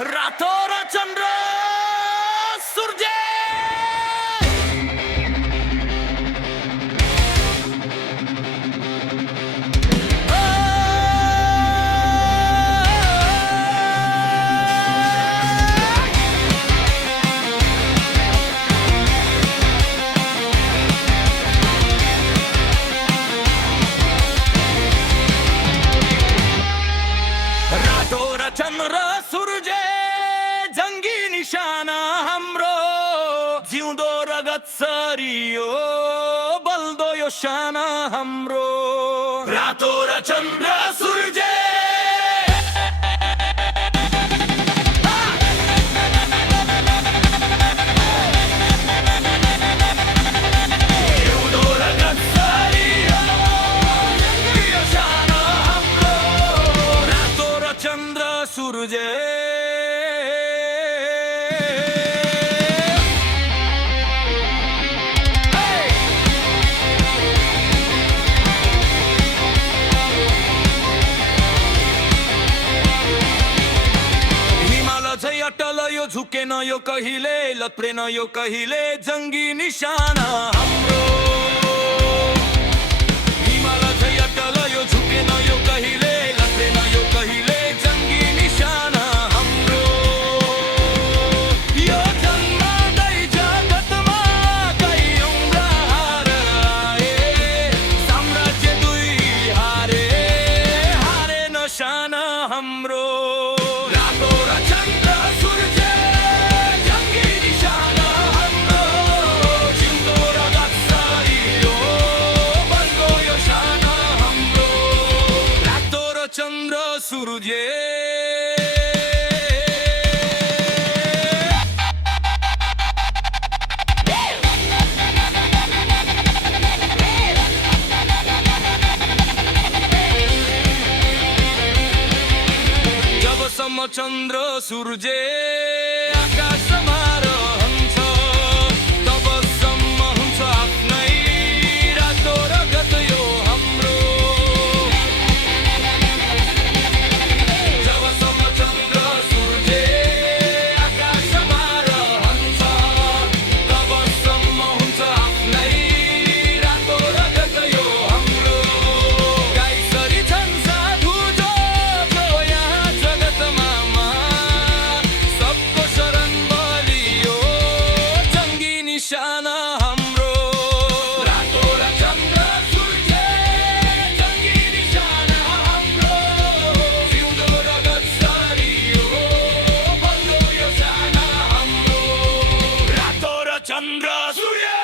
रातोर चंद्र सूर्य रातोर चंद्र सूर्य जंगी निशाना हमरो जिउँदो रगत सरियो बल्दो यो शाना हाम्रो रातोर चंद्र सूर्य जिउँदो रगत सरियो जंगी यो शाना हाम्रो रातोर चंद्र सूर्य अटल यो झुकेन यो कहिले लत्रेन यो कहिले जंगी निशाना हाम्रो हिमाल झै अटल यो झुकेन यो कहिले लत्रेन यो कहिले जंगी निशाना हाम्रो यो जन्मदै जगतमा कैयौँ हार आए साम्राज्य दुई हारे नशाना हाम्रो चंद्र सूर्य जबसम्म चंद्र सूर्य आकाशमा रहन्छ तबसम्म हुन्छ आफ्नै रातो रगत यो हाम्रो निशाना हाम्रो रातोर चंद्र सूर्य जंगी निशाना हाम्रो जिउँदो रगत सरियो बल्दो यो शाना हाम्रो रातोर चंद्र सूर्य